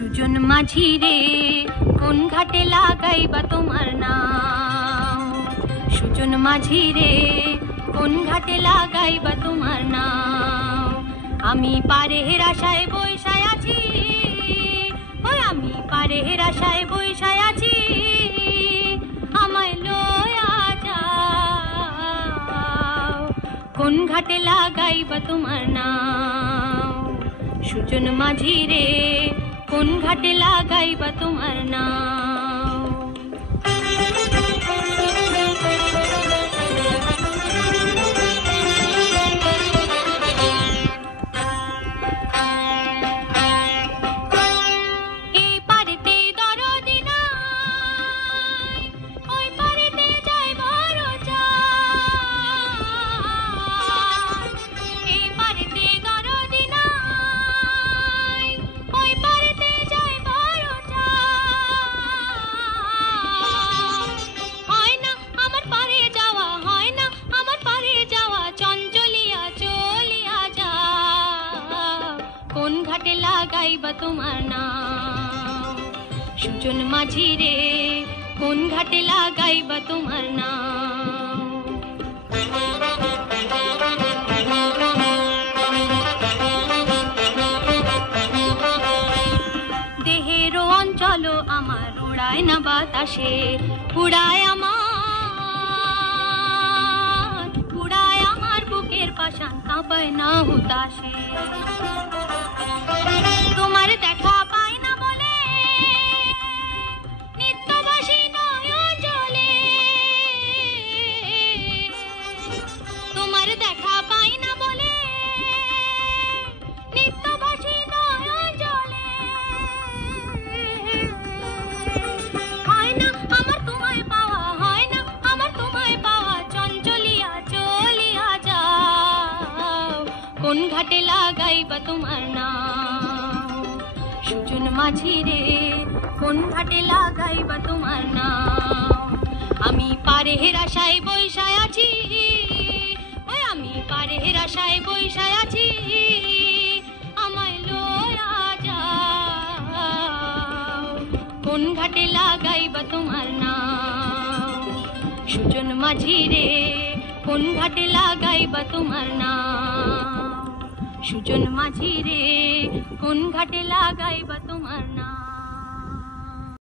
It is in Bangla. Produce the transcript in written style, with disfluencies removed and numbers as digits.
সুজন মাঝি রে কোন ঘাটে লাগাইবা তোমার নাম। সুজন মাঝি রে কোন ঘাটে লাগাইবা তোমার নাম। আমি পারের আশায় বৈশায় আছি, ওই আমি পারের আশায় বৈশায় আছি, আমায় লয়া যাও কোন ঘাটে লাগাইবা তোমার নাম। সুজন মাঝি রে কোন ঘাটে লাগাইবা তোমার নাম। এই পারেতে দরদি নাই, ওই পারেতে যাই বড় চাই। এই পারেতে দরদি নাই, ওই পারেতে যাই বড় চাই। হয় না আমার পারে যাওয়া, হয় না আমার পারে যাওয়া, চঞ্চলিয়া চলিয়া যাও কোন ঘাটে লাগাইবা তোমার নাম। সুজন মাঝি রে কোন ঘাটে লাগাইবা তোমার নাম। দেহের অঞ্চল আমার উড়ায় না বাতাসে, উড়ায় আমার বুকের পাশান কাঁপায় না হুতাশে। তোমার দেখা পাই না বলে নিত্যবাসী নয়ন জলে। তোমার দেখা পাই না বলে নিত্যবাসী নয়ন জলে। হয় না আমার তোমায় পাওয়া, হয় না আমার তোমায় পাওয়া, চঞ্চলিয়া চলিয়া যাও কোন ঘাটে লাগাইবা তোমার নাম। সুজন মাঝি রে কোন ঘাটে লাগাইবা তোমার নাম। আমি পারের আশায় বৈশায় আছি, ওই আমি পারের আশায় বৈশায় আছি, আমায় লয়া যাও কোন ঘাটে লাগাইবা তোমার নাম। সুজন মাঝি রে কোন ঘাটে লাগাইবা তোমার নাম। সুজন মাঝি রে কোন ঘাটে লাগাইবা তোমার নাম।